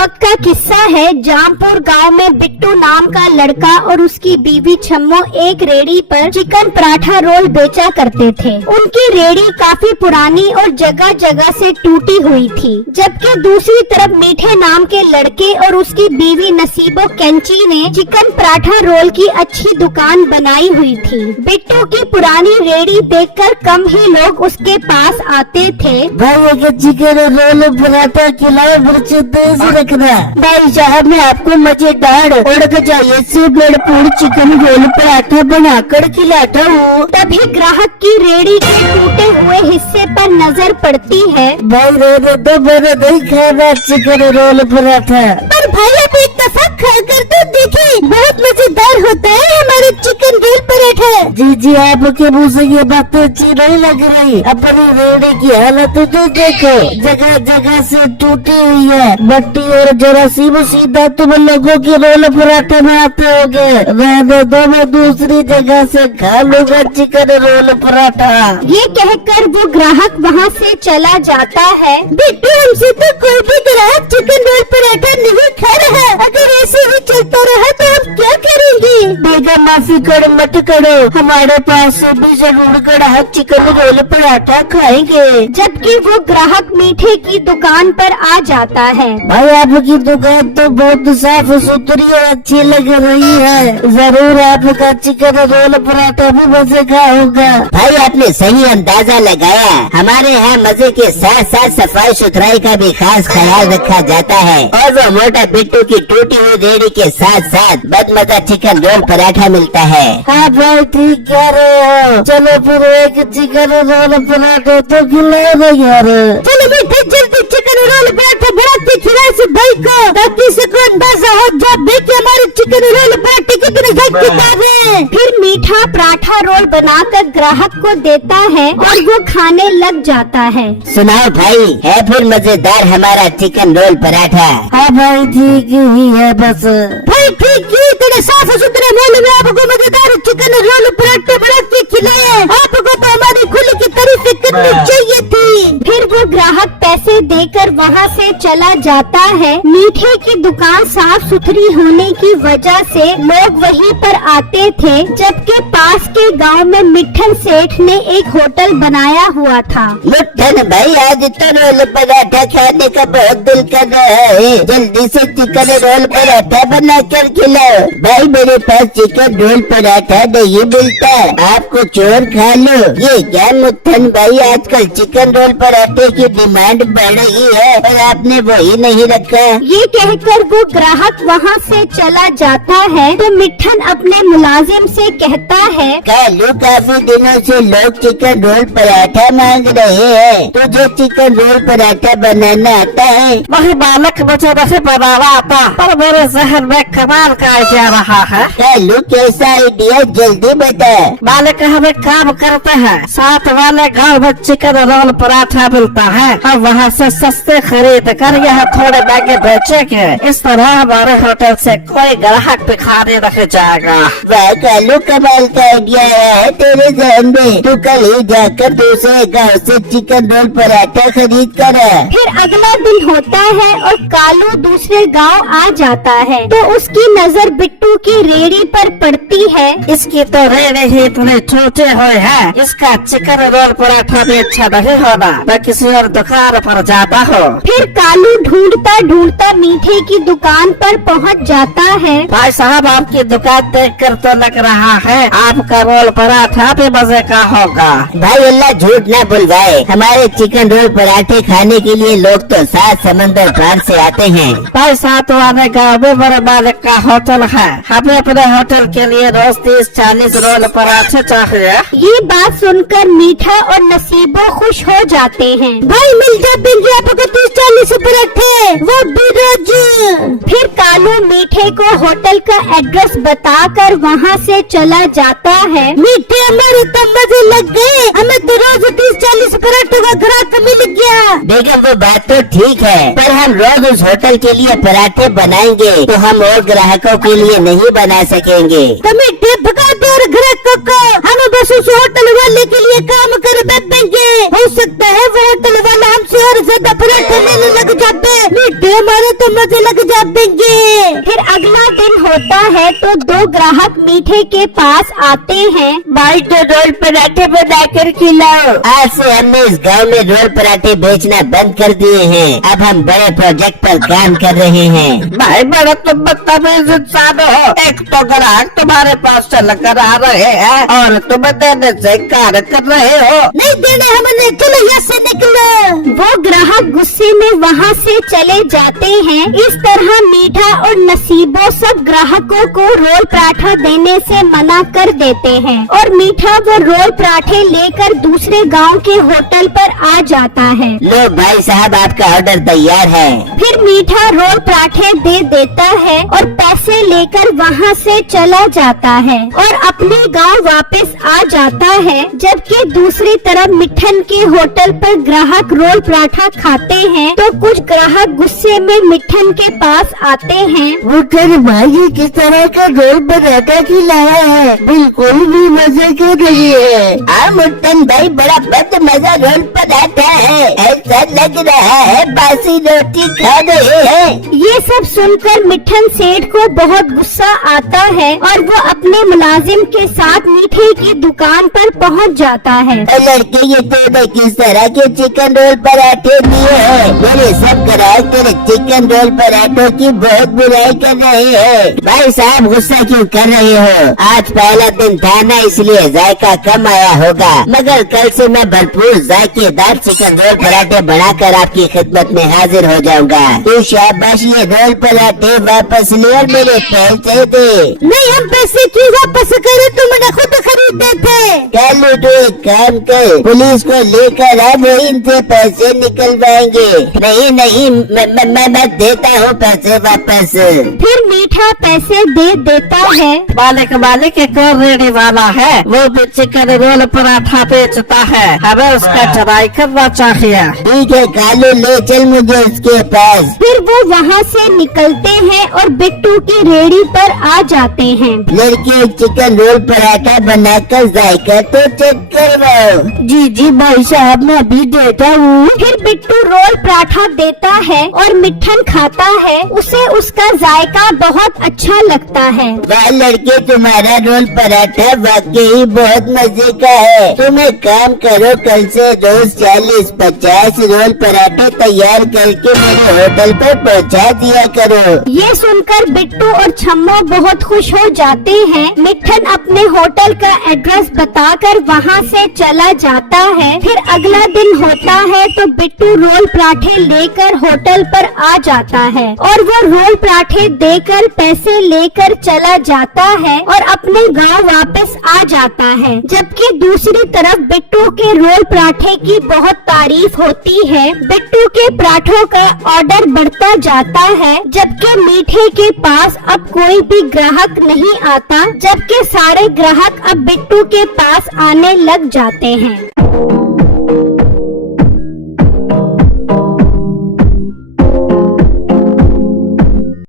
वक्त का किस्सा है। जामपुर गांव में बिट्टू नाम का लड़का और उसकी बीवी छम्मो एक रेड़ी पर चिकन पराठा रोल बेचा करते थे। उनकी रेड़ी काफी पुरानी और जगह जगह से टूटी हुई थी, जबकि दूसरी तरफ मीठे नाम के लड़के और उसकी बीवी नसीबो कैंची ने चिकन पराठा रोल की अच्छी दुकान बनाई हुई थी। बिट्टू की पुरानी रेड़ी देखकर कम ही लोग उसके पास आते थे। भाई चिकन रोल पराठा खिलाओ, बच्चे तेज रखना। भाई साहब मैं आपको मजेदार और गजाइए से भरपूर चिकन रोल पराठा बनाकर खिलाता हूँ। तभी ग्राहक की रेड़ी के टूटे हुए हिस्से पर नजर पड़ती है। भाई रो दोबारा नहीं खाना चिकन रोल पराठा। पर भाई आप एक दफा खा कर तो देखें, बहुत मजेदार होता है हमारे चिकन रोल पराठा। जी आपके मुँह से ये बातें अच्छी नहीं लग रही। अपनी रेड़ी की हालत तो देखो, जगह जगह से टूटी हुई है। मट्टी और जरासीम सीधा तुम लोगों की रोल पराठा बनाते होगे। रहने दो, मैं दूसरी जगह से खा लूंगा चिकन रोल पराठा। ये कहकर वो ग्राहक वहाँ से चला जाता है। बिट्टू हमसे तो कोई भी ग्राहक चिकन रोल पराठा नहीं खा रहा। अगर ऐसे ही चलता रहा तो हम क्या करेंगे? बेगम माफी करो मत करो, हमारे पास से भी जरूर ग्राहक चिकन रोल पराठा खाएंगे। जबकि वो ग्राहक मीठे की दुकान पर आ जाता है। भाई आपकी दुकान तो बहुत साफ सुथरी और अच्छी लग रही है, जरूर आपका चिकन रोल पराठा भी मजे का होगा। भाई आपने सही अंदाजा लगाया। हमारे यहाँ मजे के साथ साथ सफाई सुथराई का भी खास ख्याल रखा जाता है और वो मोटा बिट्टू की टूटी हुई रेड़ी के साथ साथ बदमजा चिकन रोल पराठा मिलता है। हाँ भाई ठीक कह रहे हो, चलो फिर एक चिकन रोल पराठा तो खिलाओ ना यार। चलो बेटे जल्दी चिकन रोल पराठा बनाते खिलाए से भाई को, ताकि इसको अंदाजा हो जाए कि हमारे चिकन रोल पराठे कितने जायकेदार हैं। फिर मीठा पराठा रोल बनाकर ग्राहक को देता है और वो खाने लग जाता है। सुनाओ भाई, है फिर मजेदार हमारा चिकन रोल पराठा? हाँ भाई ठीक ही है बस। भाई ठीक ही तेरे साफ सुथरे मेले में आपको मजेदार चिकन रोल पराठे बना के खिलाए। आपको तो हमारी खुली की तारीफ करनी चाहिए थी। फिर वो ग्राहक पैसे देकर वहाँ से चला जाता है। मीठे की दुकान साफ सुथरी होने की वजह से लोग वहीं पर आते थे, जबकि पास के गांव में मिठन सेठ ने एक होटल बनाया हुआ था। मिठन भाई आज तो रोल पराठा खाने का बहुत दिल कर रहा है, जल्दी से चिकन रोल पराठा बना कर खिलाओ। भाई मेरे पास चिकन रोल पराठा नहीं मिलता, आपको चोर खा लो। ये क्या मिठन भाई, आजकल चिकन रोल पराठे की डिमांड बढ़ रही है और आपने वही नहीं रखा। ये कहकर वो ग्राहक वहाँ से चला जाता है तो मिठन अपने मुलाजिम से कहता है, कालू काफी दिनों से लोग चिकन रोल पराठा मांग रहे हैं, तुझे चिकन रोल पराठा बनाना आता है? वही बालक मुझे नहीं बनाना आता, पर मेरे जहन में कमाल का आइडिया रहा है। कालू कैसा आइडिया, जल्दी बता। मालिक हम एक काम करते हैं, साथ वाले गाँव में चिकन रोल पराठा मिलता है, हम वहाँ से सस्ते खरीद कर यहाँ थोड़े महंगे बेचेंगे। इस तरह हमारे होटल से कोई ग्राहक भी खाने नहीं जाएगा। वाह कालू, कमाल का आइडिया है तेरे जहन में। तू कल ही जाकर दूसरे गांव से चिकन रोल पराठा खरीद कर आ। फिर अगला दिन होता है और कालू दूसरे गांव आ जाता है तो उसकी नजर बिट्टू की रेड़ी पर पड़ती है। इसकी तो रेड़ी ही इतने छोटे हुए हैं, इसका चिकन रोल पराठा भी अच्छा नहीं होना, मैं किसी और दुकान पर जाता हूँ। फिर कालू ढूंढता ढूंढता मीठे की दुकान पर पहुंच जाता है। भाई साहब आपकी दुकान देखकर तो लग रहा है आपका रोल पराठा भी मजे का होगा। भाई अल्लाह झूठ ना बुलवाए, हमारे चिकन रोल पराठे खाने के लिए लोग तो 7 समंदर पार से आते हैं। भाई साथ वाले गाँव में बड़े मालिक का होटल है, हमें अपने होटल के लिए रोज 30-40 रोल पराठे चाहिए। ये बात सुनकर मीठा और नसीबो खुश हो जाते हैं। भाई मिल जाएंगे आपको 30-40 पराठे, वो भी रोज। फिर कालू मीठे को होटल का एड्रेस बताकर वहाँ से चला जाता है। मीठे हमारे तो मजे लग गए, हमें तो रोज 30-40 पराठों का ग्राहक मिल गया। देखो वो बात तो ठीक है, पर हम रोज उस होटल के लिए पराठे बनाएंगे तो हम और ग्राहकों के लिए नहीं बना सकेंगे। तो मीठे भगा दो और ग्राहकों को, हम बस उस होटल वाले के लिए काम कर देंगे। हो सकता है वो होटल वाला हमसे और ज्यादा पराठे लेने लग जाते, मीठे हमारे तो मजे लग जाएंगे। फिर अगला दिन होता है तो दो ग्राहक मीठे के पास आते हैं। भाई तो रोल पराठे बनाकर खिलाओ। आज से हमने इस गांव में रोल पराठे बेचना बंद कर दिए हैं। अब हम बड़े प्रोजेक्ट पर काम कर रहे हैं। भाई बड़ा तुम बदतमीज इंसान हो। एक तो ग्राहक तुम्हारे पास चल कर आ रहे हैं और तुम देने से इनकार कर रहे हो। नहीं देने हमने, चलो यहाँ से निकलो। वो ग्राहक गुस्से में वहाँ से चले जाते हैं। इस तरह मीठा और नसीबो सब ग्राहकों को रोल पराठा देने से मना कर देते हैं और मीठा वो रोल पराठे लेकर दूसरे गांव के होटल पर आ जाता है। लो भाई साहब, आपका ऑर्डर तैयार है। फिर मीठा रोल पराठे दे देता है और पैसे लेकर वहाँ से चला जाता है और अपने गांव वापस आ जाता है। जबकि दूसरी तरफ मिठन के होटल पर ग्राहक रोल पराठा खाते हैं तो कुछ ग्राहक गुस्से में मिठन के पास आते हैं। मुठन भाई ये किस तरह का रोल पराठा खिलाया है, बिल्कुल भी मजे के नहीं है। मुट्टन भाई बड़ा मजा रोल पराठा है, ऐसा लग रहा है बासी रोटी खा रहे हैं। ये सब सुनकर मिठन सेठ को बहुत गुस्सा आता है और वो अपने मुलाजिम के साथ मीठे की दुकान पर पहुंच जाता है। लड़के ये तो किस तरह के चिकन रोल पराठे दिए हैं। मेरे सब ग्राहक तेरे चिकन रोल पराठों की बहुत बुराई कर रहे हैं। भाई साहब गुस्सा क्यों कर रहे हो? आज पहला दिन था ना, इसलिए जायका कम आया होगा, मगर कल से मैं भरपूर जायकेदार चिकन रोल पराठे बनाकर आपकी खिदमत में हाजिर हो जाऊंगा। तो शाबाश, ये रोल पराठे वापस ले और मेरे पैसे दे। नहीं, हम पैसे क्यों वापस करें, तुमने खुद खरीदे थे। कल तो एक काम कर, पुलिस को लेकर आ, वो इनसे पैसे निकलवाएंगे। नहीं, मैं देता हूँ पैसे वापस। फिर मीठा पैसे दे देता है। मालिक एक और रेडी वाला है, वो भी चिकन रोल पराठा बेचता है, हमें उसका चढ़ाई करना चाहिए। ठीक है कालू, ले चल मुझे उसके पास। फिर वो वहाँ से निकलते हैं और बिट्टू की रेडी पर आ जाते हैं। लड़के चिकन रोल पराठा बनाकर जायका तो चेक करवाओ। जी भाई साहब, मैं भी देता हूँ। फिर बिट्टू रोल पराठा देता है और मिठन खाता है। उसे उसका जायका बहुत अच्छा लगता है। वाह लड़के, तुम्हारा रोल पराठा वाकई बहुत मजे का है। तुम एक काम करो, कल से रोज 40-50 रोल पराठे तैयार करके मेरे होटल पर पहुंचा दिया करो। ये सुनकर बिट्टू और छम्मो बहुत खुश हो जाते हैं। मिठन अपने होटल का एड्रेस बताकर वहाँ से चला जाता है। फिर अगला दिन होता है तो बिट्टू रोल पराठे लेकर होटल पर आ जाता है और वो रोल पराठे देकर पैसे लेकर चला जाता है और अपने गांव वापस आ जाता है। जबकि दूसरी तरफ बिट्टू के रोल पराठे की बहुत तारीफ होती है। बिट्टू के पराठों का ऑर्डर बढ़ता जाता है, जबकि मीठे के पास अब कोई भी ग्राहक नहीं आता। जबकि सारे ग्राहक अब बिट्टू के पास आने लग जाते हैं।